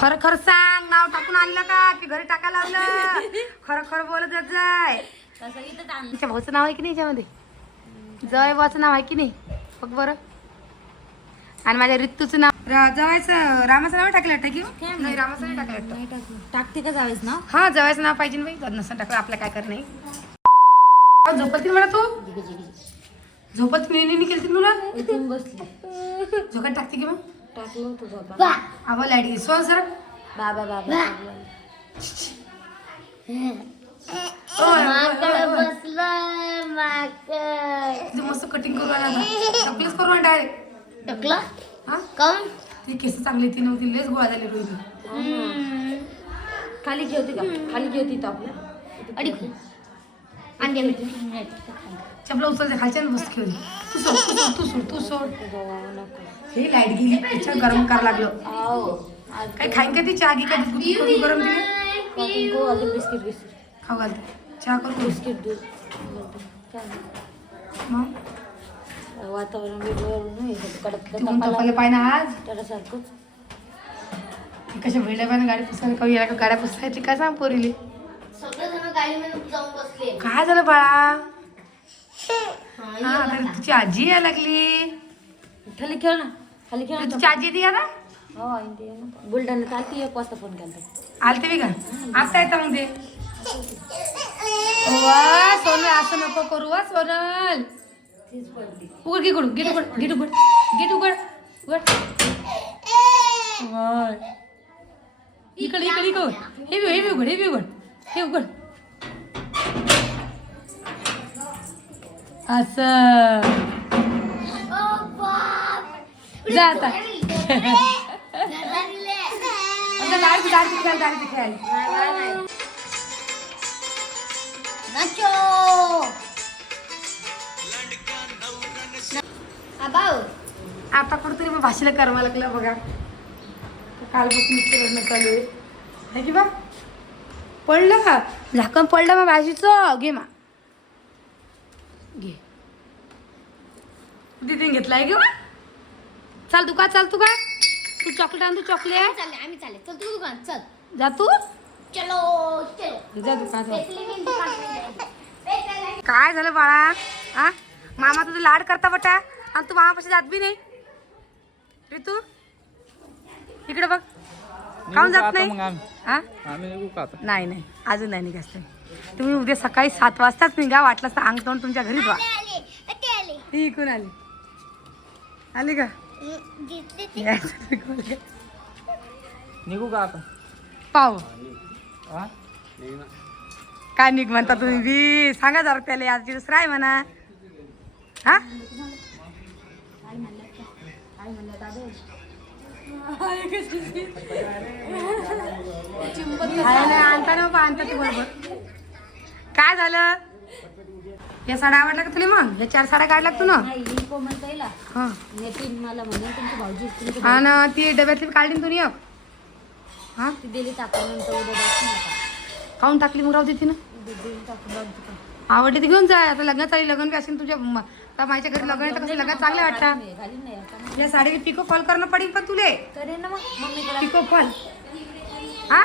खरं खरं सांग, नाव टाकून आणलं का की घरी टाकायला लावलं? खरं खरं बोलत जाय. तिच्या भाऊचं नाव आहे की नाही याच्यामध्ये? जय भाऊचं नाव आहे की नाही बघ बरं. आणि माझ्या ऋतूचं नाव जवायचं रामाचं नाव टाकलं वाटतं की नाही? रामाचं नाही टाकलं वाटतं. टाकते का जावेच ना? हा जवायचं नाव पाहिजे ना बाई. नसतं टाकलं आपलं काय कर नाही. झोपती म्हणा तू झोपत मी केली तुला बसली झोकात टाकते की मग टाकलं होतं झोपा. आवा लाडी सोन सर बाबा बाबा तुझं मस्त कटिंग करू आणा करू आण डायरेक्ट टाकला हा काऊन? ती केस चांगली ती नव्हती लेस गोळा झाली रोहिणी. खाली घेवती का? खाली घेवती तर आपल्या अडीक अंडे मिळते. चपला उचलते खालच्या मस्त खेळली. तू सोड हे लाईट गेली त्याच्या गरम करायला लागलं. काय खाईन का ती चहा घे का दूध गरम दिले बिस्किट बिस्किट खाऊ घालते चहा करू बिस्किट दूध मग वातावरण वेगळं कडक तू तपायला पाहिजे ना आज त्याच्यासारखंच. कशा भेटल्या पाहिजे गाडी पुसायला का याला गाड्या पुसायची काय सांग पोरीले. सगळेजण गाडीमध्ये जाऊन बसले. काय झालं बाळा? हा तर तुझी आजी यायला लागली. खाली खेळ ना खाली खेळ ना. तुझी आजी येते का ना? हो ते बुलढाण्यात आलती 1 वाजता फोन केला. आलते मी का आता येता मग ते वा सोनल असं नको करू वा सोनल. तीच पडली. उघड घे उघड गेट उघड गेट उघड गेट उघड उघड. इकडे इकडे इकडे हे बी उघड हे बी उघड हे उघड असं जा आता. गाडी खेळायला आता कुठतरी भाषेला करावं लागलं बघा. कालपासून रडणं चालू आहे की बा. पडलं का झाकण पडलं मग भाजीचं घे मा घे दिदीने घेतलाय की बा. चाल तू का तू चॉकलेट आण. तू चॉकलेट चालले आम्ही चालले. चल तू दुकान चल. जा तू चलो चलो जा दुकान. काय झालं बाळा? हा मामा तुझं लाड करता बटा आणि तू मामापाशी जात बी नाही. ऋतू इकडे बघ काऊन जात नाही? हा नाही नाही अजून नाही निघायचं. तुम्ही उद्या सकाळी 7 वाजताच निघा. वाटलं तर अंग तोंड तुमच्या घरीच वा. ही इकून आली का? निघू का आता? पाव काय निघ म्हणता तुम्ही बी सांगा जरा त्याला याची दुसरा आहे म्हणा. हा आणता ना आणता तू बरोबर. काय झालं? या साड्या आवडल्या का तुला? मग या 4 साड्या काढल्या तू ना? हा मला म्हणे तुमची भाऊजी हा ना ती डब्यातली काढली ना तुम्ही एक. हा ती दिली टाकून नंतर उद्या द्यायची. खाऊन टाकली मग राहू दे तिनं. आवडली ती घेऊन जाय. आता लग्न चालली लग्न बी असेल तुझ्या माझ्या घरी लग्न आहे तर कसं लग्न चांगले वाटतं. या साडी पिको फॉल करणं पडेल पण तुले करेन ना मग मम्मीकडे. Pico fall. हा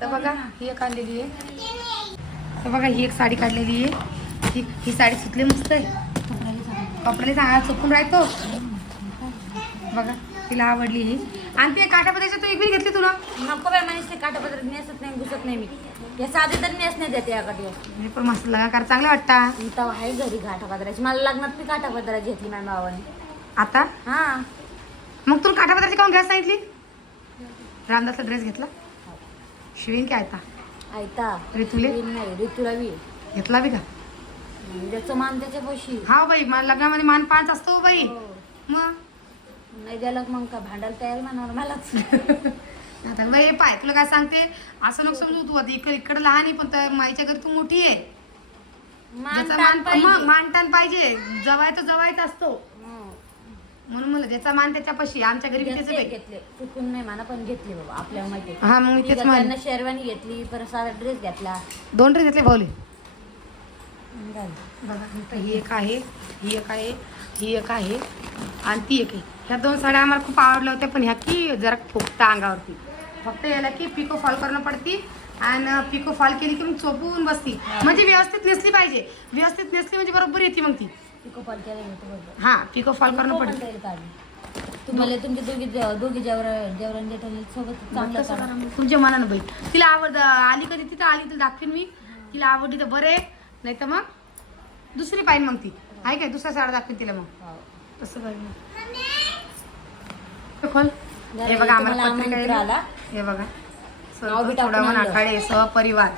तर बघा ही एक आणलेली आहे. तर बघा ही एक साडी काढलेली आहे. ही साडी सुटली मस्त आहे. कपड्याला सांगा चुकून राहतो बघा. तिला आवडली ही. आणि ते काठापदराची तू एक बी घेतली तुला? नको बाय माणूस ते काठापदर नेसत नाही घुसत नाही मी. या साधे तर नेस नाही देते याकडे. मी पण मस्त लगा चांगला वाटता. इथं आहे घरी काठापदराची. मला लग्नात मी काठापदराची घेतली माझ्या भावाने. आता हा मग तुला काठापदराची काऊन घ्यायला सांगितली? रामदासला ड्रेस घेतला शिवीन की आयता? ऐता ऋतुले नाही ऋतूला बी घेतला बी का? ज्याचं मान त्याच्या पैशी. हा बाई मला लग्नामध्ये मान 5 असतो बाई. मग नाही द्यायला मग का भांडायला तयार म्हणणार मलाच. आता बाई पाय तुला काय सांगते असं नको समजू तू. आता इकडे लहान आहे पण तर माईच्या घरी तू मोठी आहे. मानतान पाहिजे. जवाय तर जवायच असतो म्हणून मला ज्याचा मान त्याच्यापाशी. आमच्या घरी घेतले चुकून नाही मला पण घेतले बाबा आपल्याला माहिती. हा मग मी तेच त्यांना शेरवानी घेतली परत साधा ड्रेस घेतला. 2 ड्रेस घेतले भाऊले. बघा ही एक आहे ही एक आहे ही एक आहे आणि ती एक आहे. ह्या 2 साड्या आम्हाला खूप आवडल्या होत्या पण ह्या की जरा फुकता अंगावरती. फक्त याला की पिको फॉल करणं पडती आणि पिको फॉल केली की मग चोपून बसती. म्हणजे व्यवस्थित नेसली पाहिजे. व्यवस्थित नेसली म्हणजे बरोबर येते मग ती. पिको फॉल केलं होतं बरोबर. हा पिको फॉल करणं पडते. तुम्हाला तुमचे दोघी जेवरण जेठानी सोबत चांगलं करा. तुमच्या मनानं बाई. तिला आली कधी तिथं आली तर दाखवेन मी. तिला आवडली तर बरे, नाही तर मग दुसरी पाहिजे मग ती आहे काय दुसरा साडा दाखवेन तिला मग. तसं कर खोल. हे बघा आम्हाला पत्रिका आला. हे बघा नाव बी टाकून आणलं. आखाडे सहपरिवार.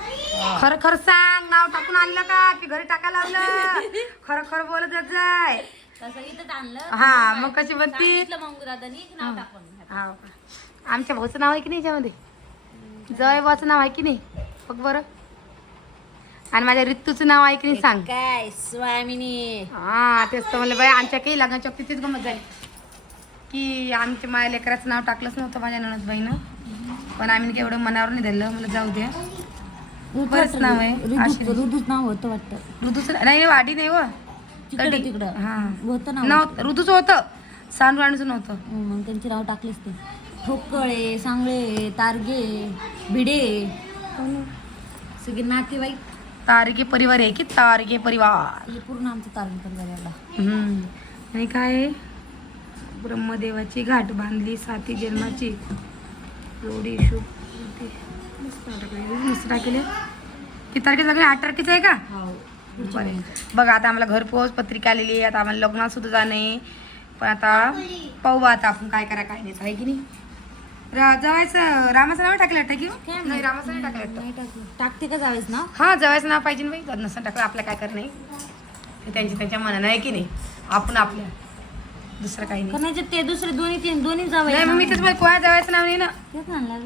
खरं खरं सांग नाव टाकून आणलं का की घरी टाकायला लावलं? खरं खरं बोलत जात जाय. तसं इथंच आणलं. हा मग कशी बनती? सांगितलं मग दादानी नाव टाकून. हा आमच्या भाऊचं नाव आहे की नाही याच्यामध्ये? जय भाऊचं नाव आहे की नाही बघ बरं. आणि माझ्या ऋतूचं नाव आहे की नाही सांग. काय स्वामिनी. हा तेच तर म्हणलं बाई आमच्या काही लग्नाच्या तिथेच गमत झाली की आमच्या माझ्या लेकराचं नाव टाकलंच नव्हतं माझ्या नणदबाईनं. पण आम्ही काही एवढं मनावर नाही धरलं. मला जाऊ द्या बरंच नाव आहे. ऋतूच नाव होतं वाटतं. ऋतूचं नाही वाडी नाही व तिकडं हा होतं नाव. नव्हतं ऋतूचं होतं सानराणीचं नव्हतं. मग त्यांचे नाव टाकलेच ते. ठोकळे, सांगळे, तारगे, भिडे सगळे नातेवाईक. तारगे परिवार आहे की तारगे परिवार. हे पूर्ण आमचं तारगे परिवाराला. आणि काय आहे? ब्रह्मदेवाची घाट बांधली 7 जन्माची एवढी शुभ मस्त टाकले. किती तारखेच लागले? 8 तारखेचं आहे का? बरं. बघा आता आम्हाला घरपोच पत्रिका आलेली आहे. आता आम्हाला लग्नात सुद्धा जाणं आहे. पण आता पाहू आता आपण काय करा काय नाही आहे की नाही. जवायचं रामाचं नाव टाकलं वाटतं की नाही? रामाचं नाही टाकलं वाटतं. टाकते का जावेच ना? हा जवायचं नाव पाहिजे ना बाई. नसतं टाकलं आपलं काय कर नाही. ते त्यांच्या मनानं आहे की नाही. आपण आपल्या दुसरं काही नाही. करण्याचे ते दुसरे दोन्ही जावे. नाही मग मी तेच कोणा जवायचं नाव नाही ना. तेच म्हणलं.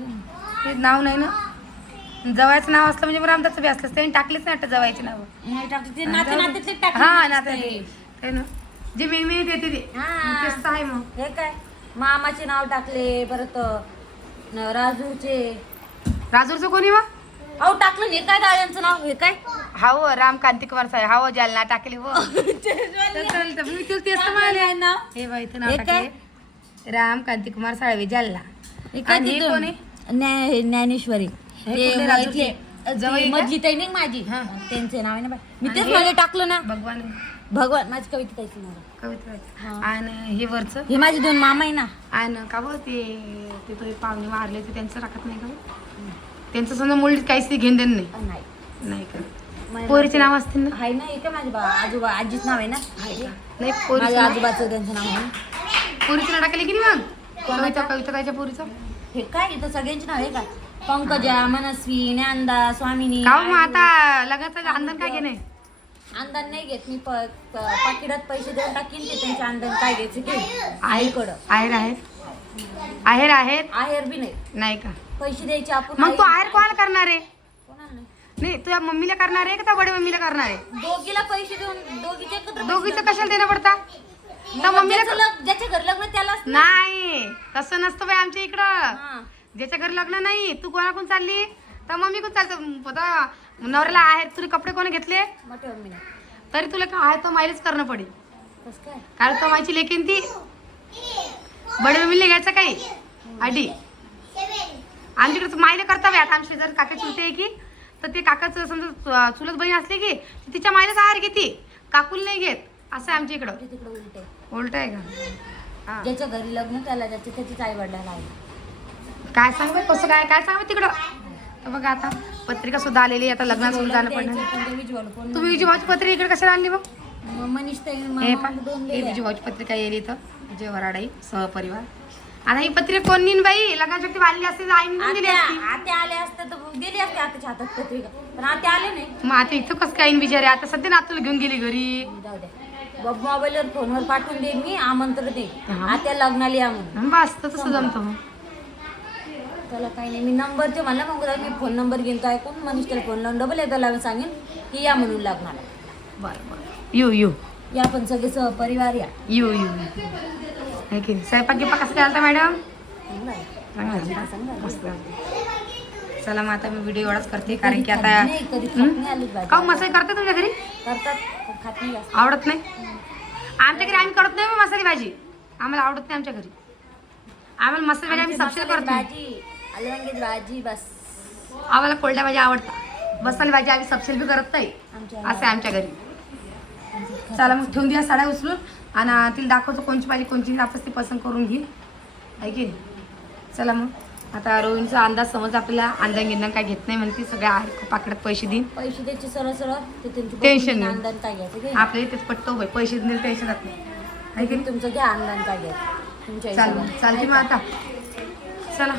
ते नाव नाही ना. जवायचं नाव असलं म्हणजे मग रामदासचं बी असलं. त्यांनी टाकलेच नाही वाटतं जवायचे नाव. नाही टाकते ते नाते टाकले. हा नाते ते ना जे मेन येते ते तेच आहे. मग हे काय मामाचे नाव टाकले. परत राजूचे. राजूरचं कोणी मग? अहो टाकलं नाही काय दादांचं नाव. हे काय हाव राम कांती कुमार साहेब हाव जालना टाकले हो. मी तेच म्हणाले नाव. हे बाई इथं नाव टाकले राम कांती कुमार साळवे जालना. हे काय आणि हे तिथं? कोण आहे? ज्ञानेश्वरी. हे कुठले राजूरचे? जवळ आहे का? मधली ताई नाही माझी. त्यांचे नाव आहे ना बाई. मी तेच मध्ये टाकलं ना. भगवान माझी कविता ताईचं नाव. कविता. आणि हे वरचं हे माझे 2 मामा आहे ना. आणि का बघ ते तो पाहुणे मारले ते त्यांचं टाकत नाही का? त्यांचं समजा मुलीत काहीच घेण देण नाही. नाही का? पोरीचे नाव असतील ना? आहे ना. हे काय माझे आजोबा आजीच नाव आहे ना. नाही माझ्या पोरीचं आजोबाचं त्यांचं नाव आहे. पोरीचं नाव टाकले की नाही मग? कविता कायच्या पोरीचं? हे काय इथं सगळ्यांचे नाव आहे का? पंकजा, मनस्वी, ज्ञानदा, स्वामिनी. का मग आता लग्नाचं अंधन काय घेणे? अंधन नाही घेत मी. पाकिटात पैसे देऊन टाकीन ते त्यांचे अंधन काय घ्यायचे घे. आईकडं आहेर आहेर बी नाही. नाही का? पैसे द्यायचे आपण. मग तू आहेर कोणाला करणार आहे? कोणाला नाही. नाही तुझ्या मम्मीला करणार आहे का त्या बड्या मम्मीला करणार आहे? दोघीला पैसे देऊन दोघीचे एकत्र पैसे दोघीचं देऊन कशाला देणं पडता? त्या मग मम्मीला ज्याच्या घर लग्न त्यालाच नाही तसं नसतं बाई आमच्या इकडं. हा. ज्याच्या घरी लग्न नाही तू कोणाकडून चालली तर मम्मी कोण चालतं पता नवऱ्याला आहे तुला कपडे कोण घेतले मोठ्या मम्मीने. तरी तुला काय आहे तो माईलाच करणं पडेल. कसं काय? कारण तो माईची लेकीन ती बडे मम्मीला घ्यायचं काही आधी. आमच्याकडे माईला करता बाई. आता आमच्या जर काकाची होते की तर ते काकाचं समजा चुलत बहीण असली की तिच्या माईलाच आहार घेते. काकूल नाही घेत. असं आहे आमच्या इकडं. तिकडे उलट आहे. उलट आहे का? हा ज्याच्या घरी लग्न त्याला त्याचीच आई वडिलाला आहे. काय सांग कसं काय सांग तिकडं. तर बघा आता पत्रिका सुद्धा आलेली आता लग्नात सुद्धा जाणं पडणार. तुम्ही विजय भाऊची पत्रिका इकडे कशाला आणली मग? मनीष ताई हे विजय भाऊची पत्रिका येईल इथं. विजय वराडाई सहपरिवार. आता ही पत्रिका कोण नेईन बाई? लग्नाची व्यक्ती वाढली असते आईने दिली असती. आत्या आले असते तर दिली असते आताच्या हातात पत्रिका. पण आत्या आले नाही. मग आता इथं कसं काय बिचारे? आता सध्या नातूला घेऊन गेली घरी. जाऊ द्या. मोबाईलवर फोनवर पाठवून देईन मी आमंत्रण देईन. आत्या लग्नाला या म्हणून. बस तसं जमतं. त्याला काही नाही. मी नंबरचे म्हणलं मग मी फोन नंबर घेऊन काय ऐकून मनीष त्याला फोन लावून डबल एकदा लावून सांगेन की या म्हणून लग्नाला. बरं येऊ या पण सगळे सहपरिवार या. येऊ आहे की स्वयंपाक गिपाक कसं घालता मॅडम? मस्त. चला मग आता मी व्हिडिओ एवढाच करते कारण की आता कधी खात नाही आली भाजी. का मसाले करते तुमच्या घरी? करतात खात नाही जास्त. आवडत नाही आमच्या घरी. आम्ही करत नाही मग मसाली भाजी. आम्हाला आवडत नाही आमच्या घरी. आम्हाला मसाले भाजी आम्ही सबसिडी करतो. भाजी आलू वांग्याची भाजी बस. आम्हाला कोरड्या भाजी आवडतात. मसाले भाजी आम्ही सबसेल बी करत नाही आमच्या असे आमच्या घरी. चला मग ठेवून द्या साड्या उचलून आणि तिला दाखवतो कोणची पाहिजे कोणची आपण ती पसंत करून घेईन आहे की नाही. चला मग आता रोहिणीचा अंदाज समज आपल्याला अंदाज गिंदान काय घेत नाही म्हणते सगळ्या पाकड्यात पैसे देईन. पैसे द्यायचे सरळ सरळ ते त्यांची टेन्शन नाही. अंदाज काय घ्यायचं ते. आपल्याला तेच पटतो बाई पैसे दिले टेन्शन जात नाही आहे की नाही. तुमचं घ्या अंदाज काय घ्यायचं तुमच्या चाल हिशोबाने. चालते मग आता चला